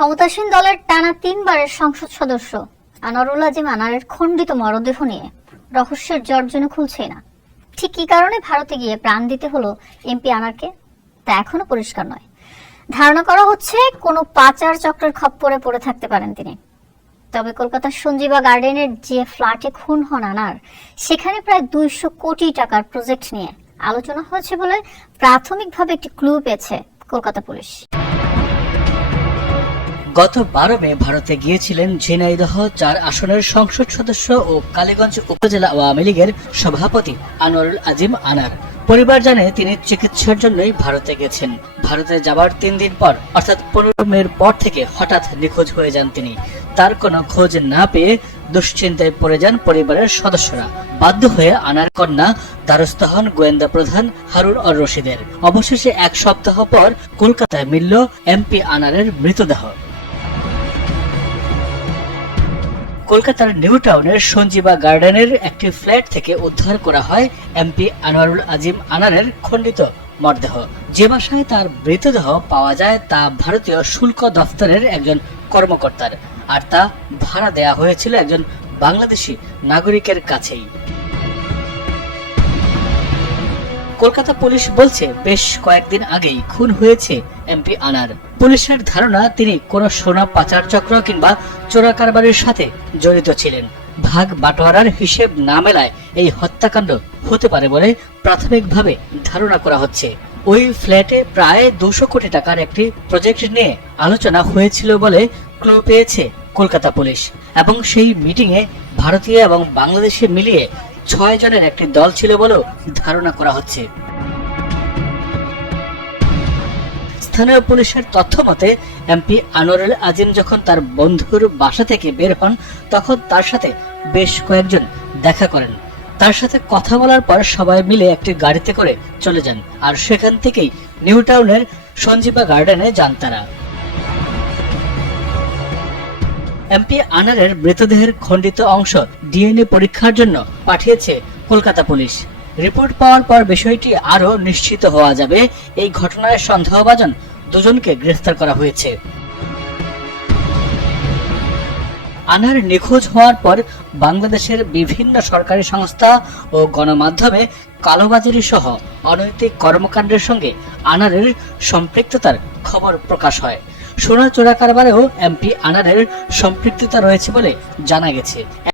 ক্ষমতাসীন দলের টানা তিনবারের সংসদ সদস্য আনারুল আজিম আনারের খণ্ডিত মরদেহ নিয়ে রহস্যের জর্জনে খুলছেই না। ঠিক কী কারণে ভারতে গিয়ে প্রাণ দিতে হলো এমপি আনারকে, তা এখনও পরিষ্কার নয়। ধারণা করা হচ্ছে কোনো পাচার চক্রের খপ্পরে পড়ে থাকতে পারেন তিনি। তবে কলকাতার সঞ্জীবা গার্ডেনের যে ফ্ল্যাটে খুন হন আনার, সেখানে প্রায় দুইশো কোটি টাকার প্রজেক্ট নিয়ে আলোচনা হয়েছে বলে প্রাথমিকভাবে একটি ক্লু পেয়েছে কলকাতা পুলিশ। গত বারো মে ভারতে গিয়েছিলেন ঝিনাইদহ চার আসনের সংসদ সদস্য ও কালীগঞ্জ উপজেলা আওয়ামী লীগের সভাপতি আনোয়ারুল আজিম আনার। পরিবার জানে তিনি চিকিৎসার জন্যই ভারতে গেছেন। ভারতে যাবার তিন দিন পর, অর্থাৎ পনেরো মের পর থেকে হঠাৎ নিখোঁজ হয়ে যান তিনি। তার কোনো খোঁজ না পেয়ে দুশ্চিন্তায় পড়ে যান পরিবারের সদস্যরা। বাধ্য হয়ে আনার কন্যা দ্বারস্থ হন গোয়েন্দা প্রধান হারুন অর রশিদের। অবশেষে এক সপ্তাহ পর কলকাতায় মিলল এমপি আনারের মৃতদেহ। কলকাতার নিউ টাউনের সঞ্জীবা গার্ডেনের একটি ফ্ল্যাট থেকে উদ্ধার করা হয় এমপি আনোয়ারুল আজিম আনারের খণ্ডিত মরদেহ। যে বাসায় তার মৃতদেহ পাওয়া যায় তা ভারতীয় শুল্ক দফতরের একজন কর্মকর্তার, আর তা ভাড়া দেয়া হয়েছিল একজন বাংলাদেশি নাগরিকের কাছেই। কলকাতা পুলিশ বলছে, বেশ কয়েকদিন আগেই খুন হয়েছে এমপি আনার। পুলিশের ধারণা, তিনি কোন সোনা পাচার চক্র কিংবা চোরা কারবারের সাথে জড়িত ছিলেন। ভাগ বাটোয়ারার হিসেব না মেলায় এই হত্যাকাণ্ড হতে পারে বলে প্রাথমিকভাবে ধারণা করা হচ্ছে। ওই ফ্ল্যাটে প্রায় দুশো কোটি টাকার একটি প্রজেক্ট নিয়ে আলোচনা হয়েছিল বলে ক্লু পেয়েছে কলকাতা পুলিশ। এবং সেই মিটিংয়ে ভারতীয় এবং বাংলাদেশে মিলিয়ে ছয় জনের একটি দল ছিল বলেও ধারণা করা হচ্ছে। স্থানীয় পুলিশের তথ্য মতে, এমপি আনোয়ারুল আজিম যখন তার বন্ধুর বাসা থেকে বের হন, তখন তার সাথে বেশ কয়েকজন দেখা করেন। তার সাথে কথা বলার পর সবাই মিলে একটি গাড়িতে করে চলে যান, আর সেখান থেকেই নিউ টাউনের সঞ্জীবা গার্ডেনে যান তারা। এমপি আনারের মৃতদেহের খণ্ডিত অংশ ডিএনএ পরীক্ষার জন্য পাঠিয়েছে কলকাতা পুলিশ। রিপোর্ট পাওয়ার পর বিষয়টি আরও নিশ্চিত হওয়া যাবে। এই ঘটনায় সন্দেহভাজন দুজনকে গ্রেফতার করা হয়েছে। আনার নিখোঁজ হওয়ার পর বাংলাদেশের বিভিন্ন সরকারি সংস্থা ও গণমাধ্যমে কালোবাজারি সহ অনৈতিক কর্মকাণ্ডের সঙ্গে আনারের সম্পৃক্ততার খবর প্রকাশ হয়। সোনা চোরা কারবারেও এমপি আনারের সম্পৃক্ততা রয়েছে বলে জানা গেছে।